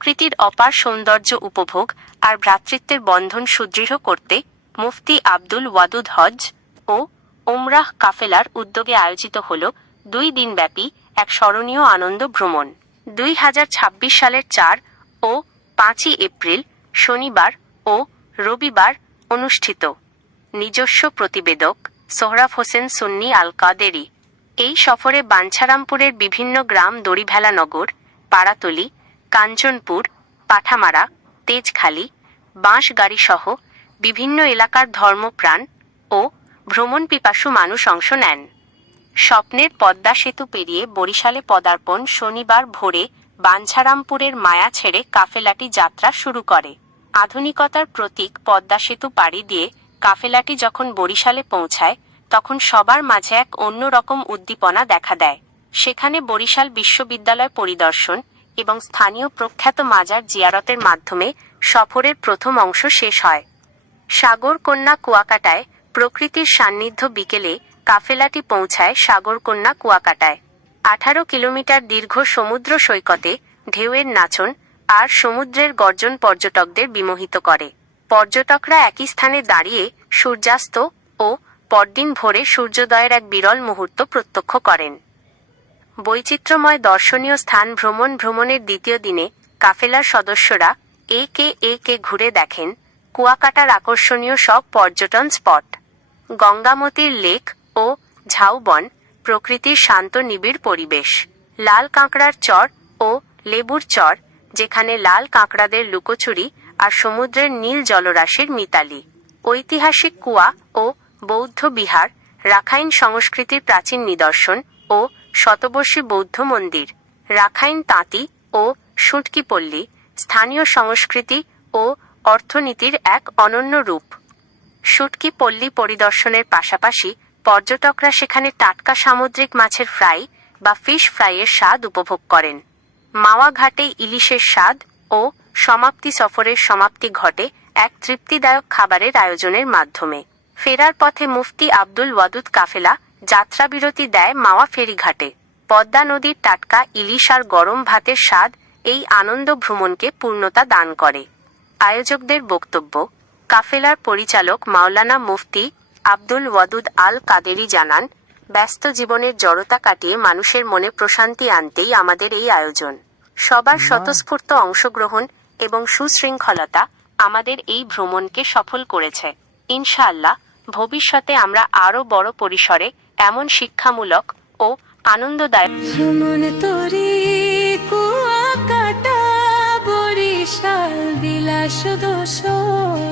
প্রকৃতির অপার সৌন্দর্য উপভোগ আর ভ্রাতৃত্বের বন্ধন সুদৃঢ় করতে মুফতি আব্দুল ওয়াদুদ হজ ও উমরাহ কাফেলার উদ্যোগে আয়োজিত হল 2 দিনব্যাপী এক স্মরণীয় আনন্দ ভ্রমণ। 2026 সালের 4 ও 5 এপ্রিল শনিবার ও রবিবার অনুষ্ঠিত। নিজস্ব প্রতিবেদক সোহরাব হোসেন সুন্নি আল কাদেরি। এই সফরে বাঞ্ছারামপুরের বিভিন্ন গ্রাম দড়িভেলানগর, পাড়াতলি, কাঞ্চনপুর, পাঠামারা, তেজখালী, বাঁশগাড়ি সহ বিভিন্ন এলাকার ধর্মপ্রাণ ও ভ্রমণ পিপাসু মানুষ অংশ নেন। স্বপ্নের পদ্মা সেতু পেরিয়ে বরিশালে পদার্পণ শনিবার ভোরে বাঞ্ছারামপুরের মায়া ছেড়ে কাফেলাটি যাত্রা শুরু করে। আধুনিকতার প্রতীক পদ্মা সেতু পাড়ি দিয়ে কাফেলাটি যখন বরিশালে পৌঁছায় তখন সবার মাঝে এক অন্যরকম উদ্দীপনা দেখা দেয়। সেখানে বরিশাল বিশ্ববিদ্যালয় পরিদর্শন এবং স্থানীয় প্রখ্যাত মাজার জিয়ারতের মাধ্যমে সফরের প্রথম অংশ শেষ হয়। সাগরকন্যা কুয়াকাটায় প্রকৃতির সান্নিধ্য। বিকেলে কাফেলাটি পৌঁছায় সাগরকন্যা কুয়াকাটায়। 18 কিলোমিটার দীর্ঘ সমুদ্র সৈকতে ঢেউয়ের নাচন আর সমুদ্রের গর্জন পর্যটকদের বিমোহিত করে। পর্যটকরা একই স্থানে দাঁড়িয়ে সূর্যাস্ত ও পরদিন ভোরে সূর্যোদয়ের এক বিরল মুহূর্ত প্রত্যক্ষ করেন। বৈচিত্র্যময় দর্শনীয় স্থান ভ্রমণের দ্বিতীয় দিনে কাফেলার সদস্যরা একে ঘুরে দেখেন কুয়াকাটার আকর্ষণীয় সব পর্যটন স্পট। গঙ্গামতির লেক ও ঝাউবন, প্রকৃতির শান্ত নিবিড় পরিবেশ। লাল কাঁকড়ার চর ও লেবুর চর, যেখানে লাল কাঁকড়াদের লুকোচুরি আর সমুদ্রের নীল জলরাশির মিতালি। ঐতিহাসিক কুয়া ও বৌদ্ধ বিহার, রাখাইন সংস্কৃতির প্রাচীন নিদর্শন ও শতবর্ষী বৌদ্ধ মন্দির। রাখাইন তাঁতি ও শুটকি পল্লী, স্থানীয় সংস্কৃতি ও অর্থনীতির এক অনন্য রূপ। শুটকি পল্লী পরিদর্শনের পাশাপাশি পর্যটকরা সেখানে টাটকা সামুদ্রিক মাছের ফ্রাই বা ফিশ ফ্রাইয়ের স্বাদ উপভোগ করেন। মাওয়া ঘাটে ইলিশের স্বাদ ও সমাপ্তি সফরের সমাপ্তি ঘটে এক তৃপ্তিদায়ক খাবারের আয়োজনের মাধ্যমে। ফেরার পথে মুফতি আব্দুল ওয়াদুদ কাফেলা যাত্রাবিরতি দেয় মাওয়া ফেরিঘাটে। পদ্মা নদীর টাটকা ইলিশ আর গরম ভাতের স্বাদ এই আনন্দ ভ্রমণকে পূর্ণতা দান করে। আয়োজকদের বক্তব্য। কাফেলার পরিচালক মাওলানা মুফতি আব্দুল ওয়াদুদ আল কাদেরি জানান, ব্যস্ত জীবনের জড়তা কাটিয়ে মানুষের মনে প্রশান্তি আনতেই আমাদের এই আয়োজন। সবার স্বতঃস্ফূর্ত অংশগ্রহণ এবং সুশৃঙ্খলতা আমাদের এই ভ্রমণকে সফল করেছে। ইনশাআল্লাহ ভবিষ্যতে আমরা আরও বড় পরিসরে এমন শিক্ষামূলক ও আনন্দদায়ক বরিশাল বিলাস দোসর